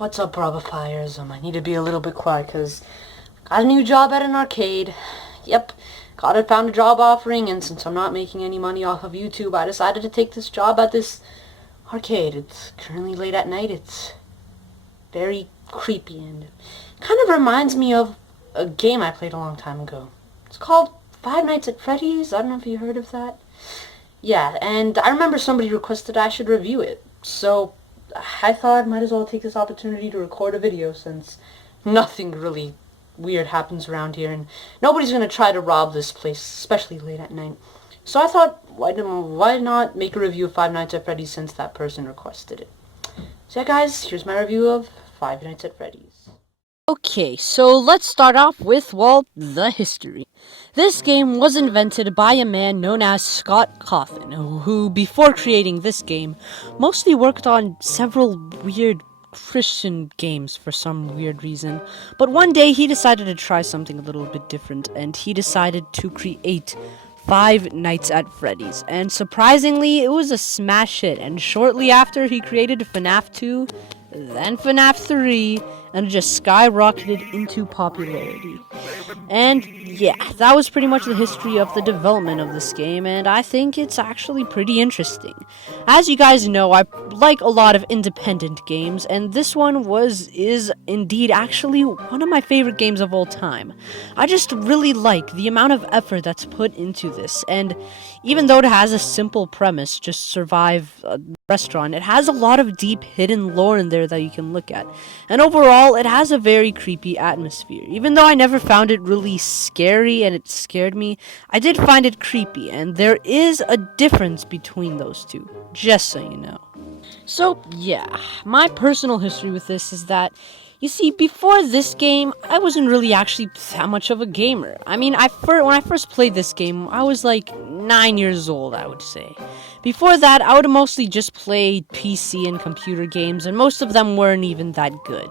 What's up, Bravo-fiers? I need to be a little bit quiet because I got a new job at an arcade. Yep, found a job offering, and since I'm not making any money off of YouTube, I decided to take this job at this arcade. It's currently late at night. It's very creepy and kind of reminds me of a game I played a long time ago. It's called Five Nights at Freddy's. I don't know if you heard of that. Yeah, and I remember somebody requested I should review it, so I thought I might as well take this opportunity to record a video since nothing really weird happens around here and nobody's going to try to rob this place, especially late at night. So I thought, why not make a review of Five Nights at Freddy's since that person requested it. So yeah, guys, here's my review of Five Nights at Freddy's. Okay, so let's start off with, well, the history. This game was invented by a man known as Scott Cawthon, who, before creating this game, mostly worked on several weird Christian games for some weird reason. But one day he decided to try something a little bit different, and he decided to create Five Nights at Freddy's. And surprisingly, it was a smash hit, and shortly after he created FNAF 2, then FNAF 3, and it just skyrocketed into popularity. And yeah, that was pretty much the history of the development of this game, and I think it's actually pretty interesting. As you guys know, I like a lot of independent games, and this one is indeed actually one of my favorite games of all time. I just really like the amount of effort that's put into this, and even though it has a simple premise, just survive a restaurant, it has a lot of deep hidden lore in there that you can look at. And overall, it has a very creepy atmosphere. Even though I never found it really scary and it scared me, I did find it creepy, and there is a difference between those two, just so you know. So yeah, my personal history with this is that, you see, before this game, I wasn't really actually that much of a gamer. I mean, when I first played this game, I was like 9 years old, I would say. Before that, I would mostly just play PC and computer games, and most of them weren't even that good.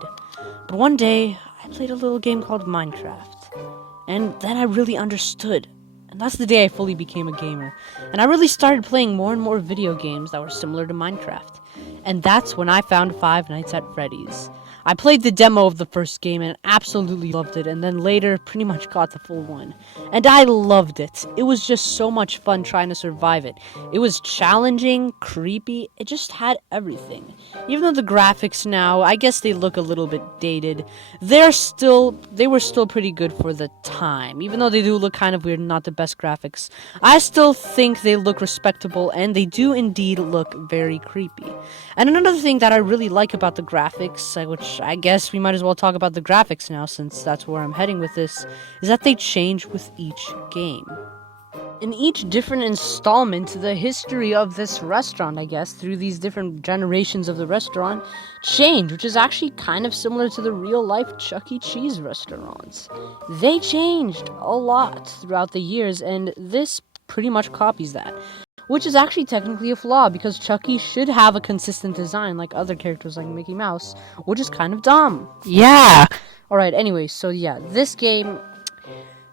But one day, I played a little game called Minecraft, and then I really understood. And that's the day I fully became a gamer. And I really started playing more and more video games that were similar to Minecraft. And that's when I found Five Nights at Freddy's. I played the demo of the first game and absolutely loved it, and then later pretty much got the full one. And I loved it. It was just so much fun trying to survive it. It was challenging, creepy, it just had everything. Even though the graphics now, I guess they look a little bit dated, they were still pretty good for the time. Even though they do look kind of weird and not the best graphics, I still think they look respectable, and they do indeed look very creepy. And another thing that I really like about the graphics, which I guess we might as well talk about the graphics now since that's where I'm heading with this, is that they change with each game. In each different installment, the history of this restaurant, I guess, through these different generations of the restaurant, changed, which is actually kind of similar to the real-life Chuck E. Cheese restaurants. They changed a lot throughout the years, and this pretty much copies that. Which is actually technically a flaw, because Chucky should have a consistent design like other characters like Mickey Mouse, which is kind of dumb. Yeah! Alright, anyway, so yeah, this game,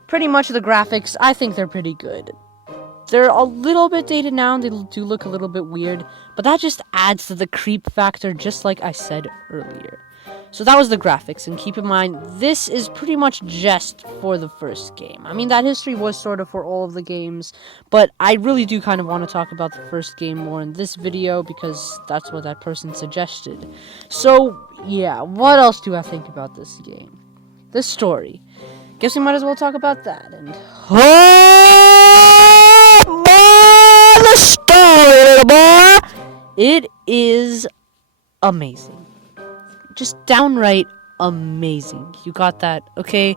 pretty much the graphics, I think they're pretty good. They're a little bit dated now, and they do look a little bit weird, but that just adds to the creep factor, just like I said earlier. So that was the graphics, and keep in mind, this is pretty much just for the first game. I mean, that history was sort of for all of the games, but I really do kind of want to talk about the first game more in this video, because that's what that person suggested. So, yeah, what else do I think about this game? The story. Guess we might as well talk about that, and... Oh, the story, little boy! It is amazing. Just downright amazing. You got that, okay?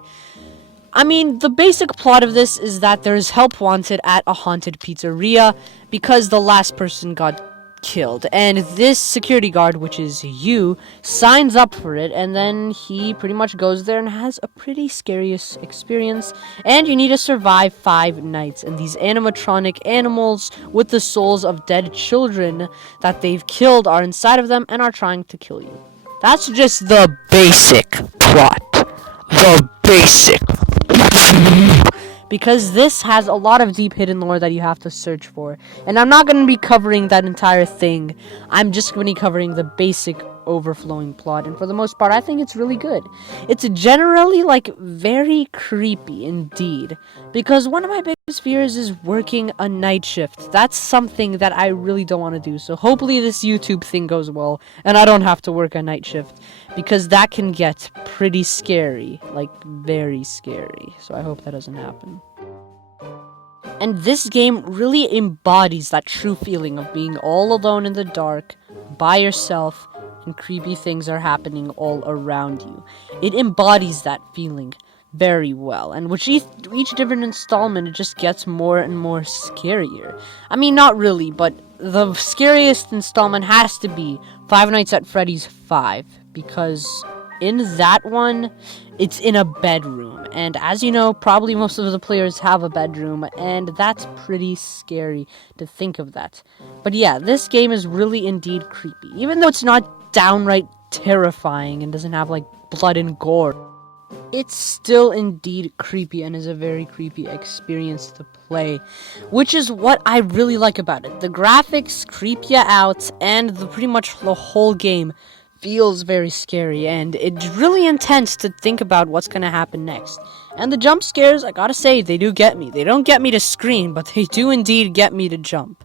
I mean, the basic plot of this is that there's help wanted at a haunted pizzeria because the last person got killed. And this security guard, which is you, signs up for it, and then he pretty much goes there and has a pretty scary experience. And you need to survive 5 nights. And these animatronic animals with the souls of dead children that they've killed are inside of them and are trying to kill you. That's just the basic plot. The basic. Because this has a lot of deep hidden lore that you have to search for. And I'm not going to be covering that entire thing. I'm just going to be covering the basic overflowing plot, and for the most part, I think it's really good. It's generally, like, very creepy indeed, because one of my biggest fears is working a night shift. That's something that I really don't want to do, so hopefully this YouTube thing goes well, and I don't have to work a night shift, because that can get pretty scary, like, very scary, so I hope that doesn't happen. And this game really embodies that true feeling of being all alone in the dark, by yourself, and creepy things are happening all around you. It embodies that feeling very well, and with each different installment, it just gets more and more scarier. I mean, not really, but the scariest installment has to be Five Nights at Freddy's 5, because in that one, it's in a bedroom, and as you know, probably most of the players have a bedroom, and that's pretty scary to think of that. But yeah, this game is really indeed creepy, even though it's not downright terrifying and doesn't have, like, blood and gore. It's still indeed creepy and is a very creepy experience to play, which is what I really like about it. The graphics creep you out, and pretty much the whole game feels very scary, and it's really intense to think about what's gonna happen next. And the jump scares, I gotta say, they do get me. They don't get me to scream, but they do indeed get me to jump.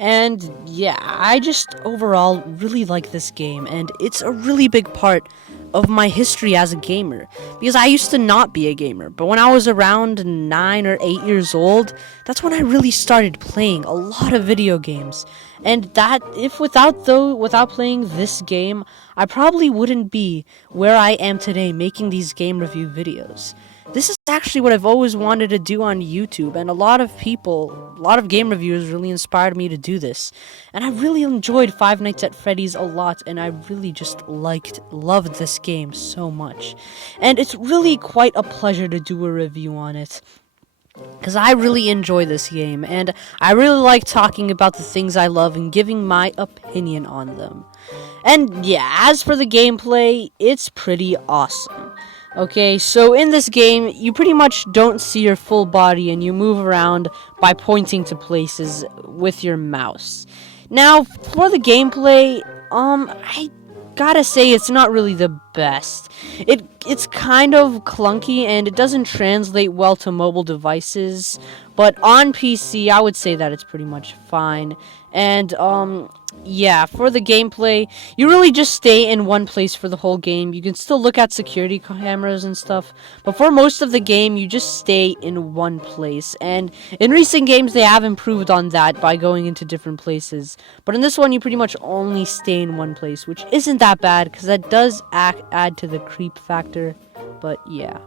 And yeah, I just overall really like this game, and it's a really big part of my history as a gamer, because I used to not be a gamer, but when I was around 9 or 8 years old, that's when I really started playing a lot of video games. And that, if without playing this game, I probably wouldn't be where I am today making these game review videos. This is actually what I've always wanted to do on YouTube, and a lot of game reviewers really inspired me to do this. And I really enjoyed Five Nights at Freddy's a lot, and I really just loved this game so much. And it's really quite a pleasure to do a review on it, because I really enjoy this game, and I really like talking about the things I love and giving my opinion on them. And yeah, as for the gameplay, it's pretty awesome. Okay, so in this game, you pretty much don't see your full body, and you move around by pointing to places with your mouse. Now, for the gameplay, I gotta say it's not really the best. It's kind of clunky, and it doesn't translate well to mobile devices, but on PC, I would say that it's pretty much fine. And, yeah, for the gameplay, you really just stay in one place for the whole game. You can still look at security cameras and stuff, but for most of the game, you just stay in one place. And in recent games, they have improved on that by going into different places. But in this one, you pretty much only stay in one place, which isn't that bad, because that does add to the creep factor. But yeah.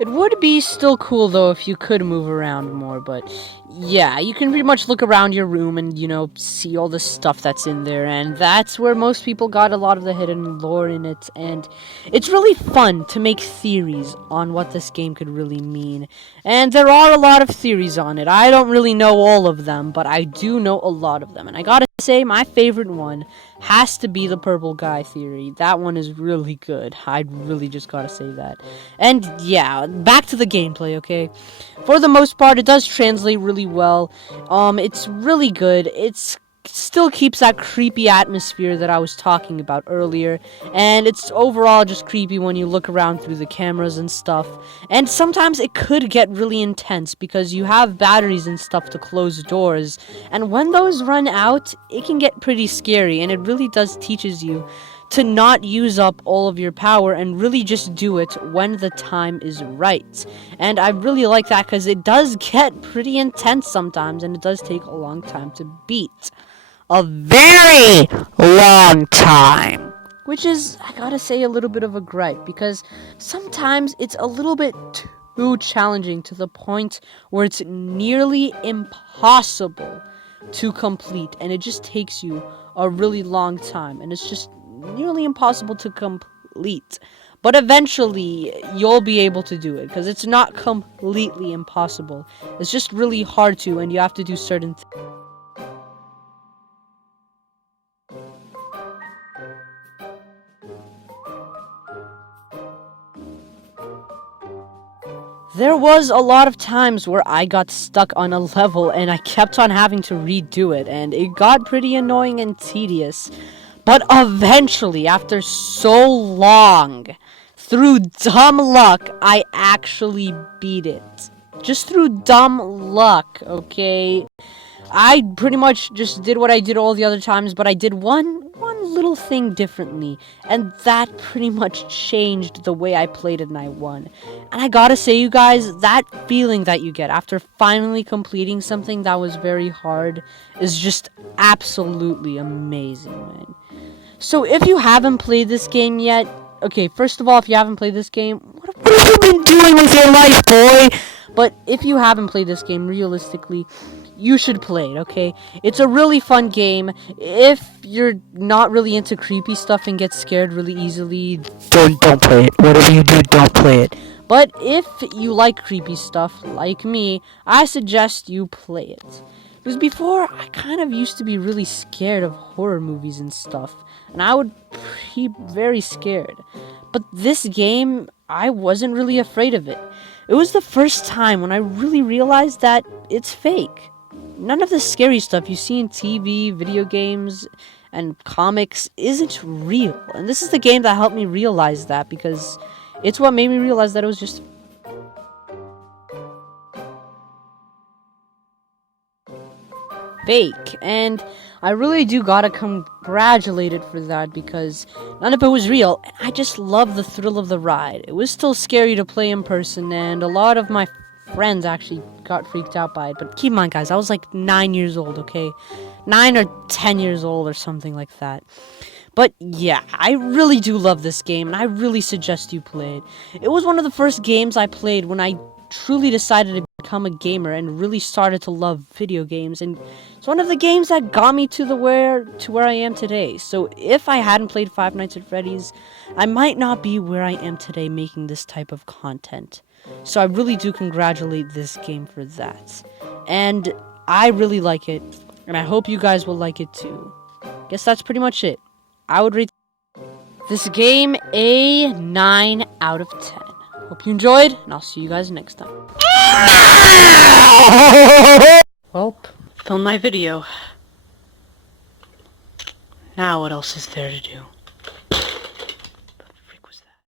It would be still cool, though, if you could move around more, but yeah, you can pretty much look around your room and, see all the stuff that's in there, and that's where most people got a lot of the hidden lore in it, and it's really fun to make theories on what this game could really mean, and there are a lot of theories on it. I don't really know all of them, but I do know a lot of them, and I gotta say, my favorite one has to be the purple guy theory. That one is really good. I really just gotta say that. And yeah, back to the gameplay, okay? For the most part, it does translate really well. It's really good. It still keeps that creepy atmosphere that I was talking about earlier, and it's overall just creepy when you look around through the cameras and stuff. And sometimes it could get really intense because you have batteries and stuff to close doors, and when those run out, it can get pretty scary, and it really does teaches you to not use up all of your power and really just do it when the time is right. And I really like that because it does get pretty intense sometimes, and it does take a long time to beat. A very long time. Which is, I gotta say, a little bit of a gripe, because sometimes it's a little bit too challenging to the point where it's nearly impossible to complete, and it just takes you a really long time, and it's just nearly impossible to complete. But eventually, you'll be able to do it, because it's not completely impossible. It's just really hard to, and you have to do certain things. there was a lot of times where I got stuck on a level and I kept on having to redo it, and it got pretty annoying and tedious. But eventually, after so long, through dumb luck, I actually beat it. Just through dumb luck, okay? I pretty much just did what I did all the other times, but I did one little thing differently, and that pretty much changed the way I played it and I won. And I gotta say, you guys, that feeling that you get after finally completing something that was very hard is just absolutely amazing, man. So if you haven't played this game yet, okay, first of all, if you haven't played this game, what have you been doing with your life, boy? But if you haven't played this game, realistically, you should play it, okay? It's a really fun game. If you're not really into creepy stuff and get scared really easily, don't play it. Whatever you do, don't play it. But if you like creepy stuff, like me, I suggest you play it. Because before, I kind of used to be really scared of horror movies and stuff. And I would be very scared. But this game, I wasn't really afraid of it. It was the first time when I really realized that it's fake. None of the scary stuff you see in TV, video games, and comics isn't real. And this is the game that helped me realize that, because it's what made me realize that it was just fake. And I really do gotta congratulate it for that, because none of it was real, and I just love the thrill of the ride. It was still scary to play in person, and a lot of my friends actually got freaked out by it. But keep in mind, guys, I was like 9 years old, okay? 9 or 10 years old or something like that. But yeah, I really do love this game, and I really suggest you play it. It was one of the first games I played when I truly decided to become a gamer and really started to love video games, and it's one of the games that got me to where I am today. So if I hadn't played Five Nights at Freddy's, I might not be where I am today making this type of content. So I really do congratulate this game for that. And I really like it, and I hope you guys will like it too. Guess that's pretty much it. I would rate this game a 9 out of 10. Hope you enjoyed, and I'll see you guys next time. Well, film my video. Now what else is there to do? What the frick was that?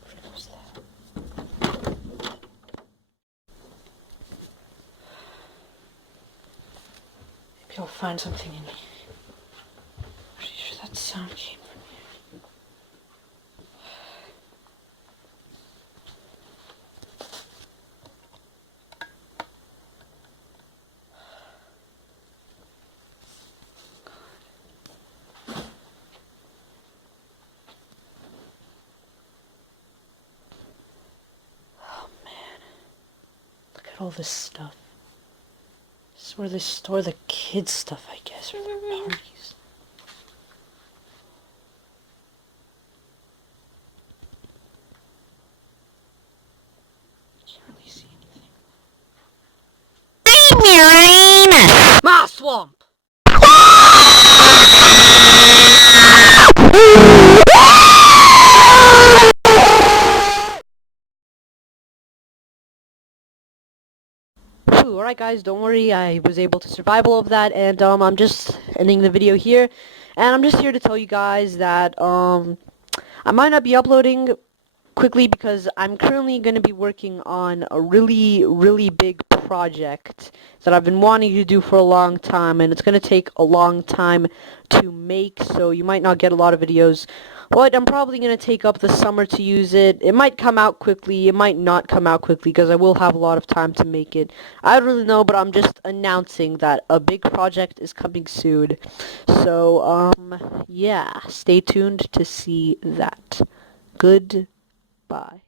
What the frick was that? Maybe I'll find something in here. Pretty sure that sound came from here. All this stuff. This is where they store the kids' stuff, I guess, for their parties. Can't really see anything. Ma swamp! Alright guys, don't worry, I was able to survive all of that, and I'm just ending the video here, and I'm just here to tell you guys that I might not be uploading quickly because I'm currently going to be working on a really big project that I've been wanting to do for a long time, and it's going to take a long time to make, so you might not get a lot of videos. But I'm probably going to take up the summer to use it. It might come out quickly, it might not come out quickly, because I will have a lot of time to make it. I don't really know, but I'm just announcing that a big project is coming soon. So, yeah, stay tuned to see that. Goodbye.